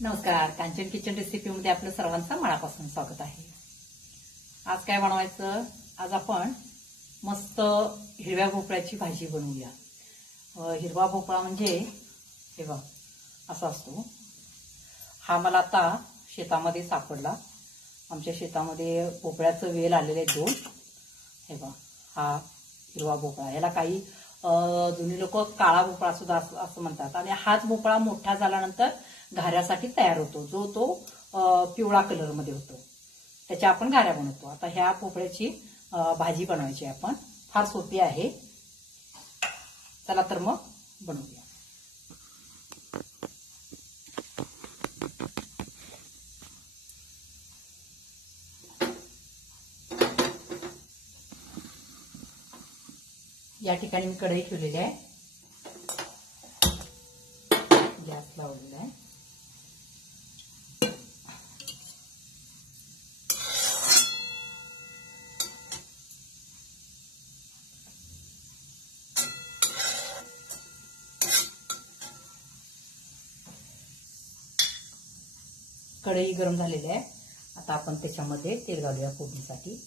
नमस्कार, कांचन किचन रेसिपीमध्ये आपलं सर्वांचं मनापासून स्वागत आहे। आज काय बनवायचं? आज आपण मस्त हिरव्या भोपळ्याची भाजी बनवूया। हिरवा भोपळा म्हणजे हे बघ असा असतो। हा मला आता शेतामध्ये सापडला। आमच्या शेतामध्ये भोपळ्याचं वेल आलेले दोन। हे बघ हा हिरवा भोपळा, याला काही जुनी लोक काळा भोपळा सुद्धा असं म्हणतात। आणि हाच भोपळा मोठा झाल्यानंतर घाऱ्यासाठी तयार होतो, जो तो पिवळा कलर मध्ये होतो, त्याच्या आपण घाऱ्या बनवतो। आता ह्या भोपळ्याची भाजी बनवायची आपण, फार सोपी आहे। चला तर मग बनवूया। या ठिकाणी मी कढई ठेवलेली आहे, गॅस लावलेला आहे। कढई गरम झालेली आहे। आता आपण त्याच्यामध्ये तेल घालूया फोडणीसाठी।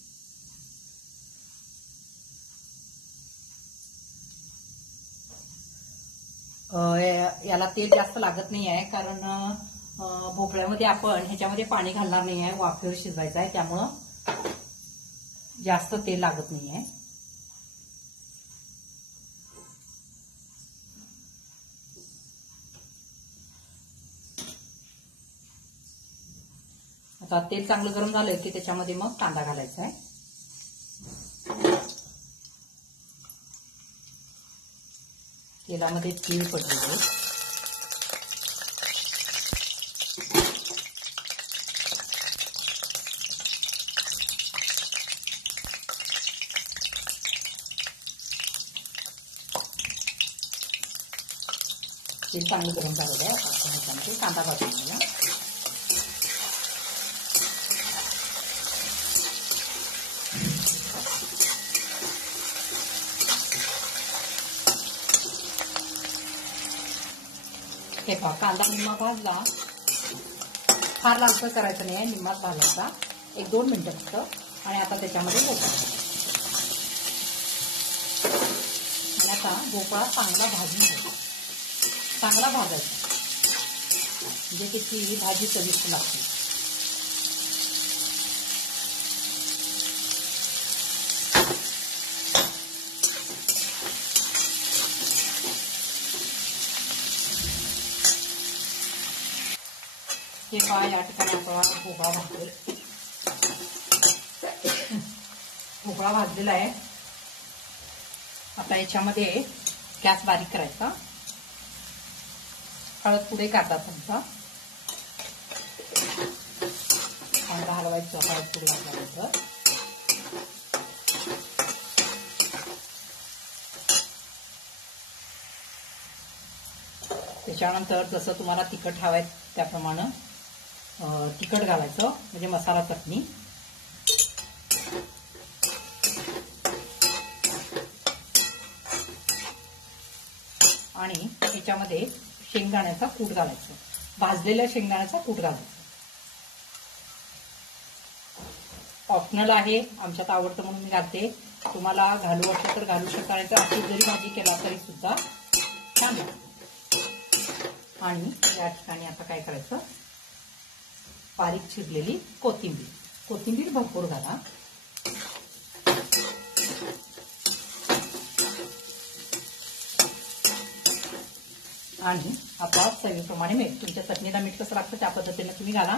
याला तेल जास्त लागत नाही आहे, कारण भोपळ्यामध्ये आपण ह्याच्यामध्ये पाणी घालणार नाही आहे, वाफेवर शिजवायचं आहे, त्यामुळं जास्त तेल लागत नाही आहे। आता तेल चांगलं गरम झालं की त्याच्यामध्ये मग कांदा घालायचा आहे। तेलामध्ये तीळ पडलेले, तेल चांगलं गरम झालेलं आहे। आपण ह्याच्यामध्ये कांदा भाजून घेऊया। हे पहा, कांदा निम्मा भाजला, फार लालसर करायचं नाही, निम्माच भाजायचा, 1-2 मिनिटं फक्त। आणि आता त्याच्यामध्ये भोपळा, आणि आता भोपळा चांगला भाजून घ्यायचा, चांगला भाजायचा, म्हणजे त्याची ही भाजी चविष्ट लागते। हे पहा, या ठिकाणी आपला भोपळा भाजलेला, भोपळा भाजलेला आहे। आता याच्यामध्ये गॅस बारीक करायचा, हळद पुढे काढता चमचा, कांदा हलवायचा हळद पुढे घातल्यानंतर। त्याच्यानंतर जसं तुम्हाला तिखट हवंय त्याप्रमाणे तिखट घालायचं, म्हणजे मसाला चटणी, आणि याच्यामध्ये शेंगदाण्याचा कूट घालायचं, भाजलेल्या शेंगदाण्याचा कूट घालायचा। ऑप्शनल आहे, आमच्यात आवडतं म्हणून मी घालते, तुम्हाला घालू वाटलं तर घालू शकता, नाही तर अशी जरी भाजी केला तरी सुद्धा छान लागते। आणि या ठिकाणी आता काय करायचं, बारीक चिरलेली कोथिंबीर, कोथिंबीर भरपूर घाला। आणि आता चवीप्रमाणे मीठ, तुमच्या चटणीला मीठ कसं लागतं त्या पद्धतीने तुम्ही घाला।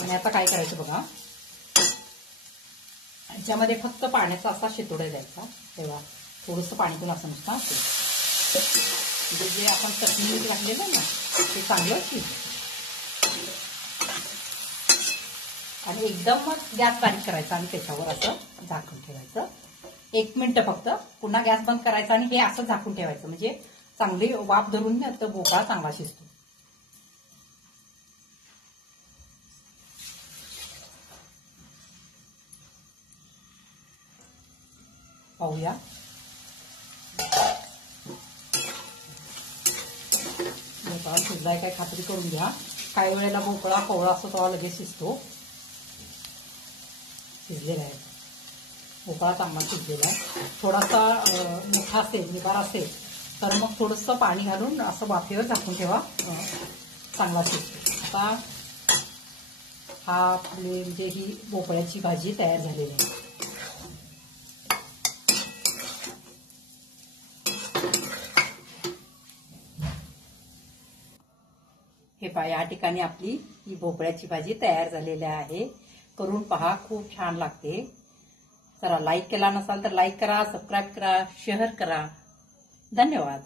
आणि आता काय करायचं बघा, ह्याच्यामध्ये फक्त पाण्याचा असा शितोडा द्यायचा, तेव्हा थोडंसं पाणी पण असं नुसतं असेल, म्हणजे जे आपण चटणी मीठ घातलेलं ना ते चांगलं शिजतं। आणि एकदम मग गॅस बारीक करायचा आणि त्याच्यावर असं झाकून ठेवायचं 1 मिनिट फक्त, पुन्हा गॅस बंद करायचा आणि हे असं झाकून ठेवायचं, म्हणजे चांगली वाफ धरून तर भोपळा चांगला शिजतो। पाहूया, भोपळा शिजलाय काय खात्री करून घ्या. काही वेळेला भोपळा कोवळा असतो तेव्हा लगेच शिजतो. शिजलेला आहे भोपळा, चांगला शिजलेला आहे. थोडासा मोठा असेल, निबार असेल तर मग थोडंसं पाणी घालून असं वाफेवर झाकून ठेवा, चांगला शिजतो. आता हा आपली म्हणजे ही भोपळ्याची भाजी तयार झालेली आहे. हे पहा, या ठिकाणी आपली ही भोपळ्याची भाजी तयार झालेली आहे. करून पहा, खूप छान लागते. जरा लाईक केला नसाल तर लाईक करा, सबस्क्राईब करा, शेअर करा. धन्यवाद.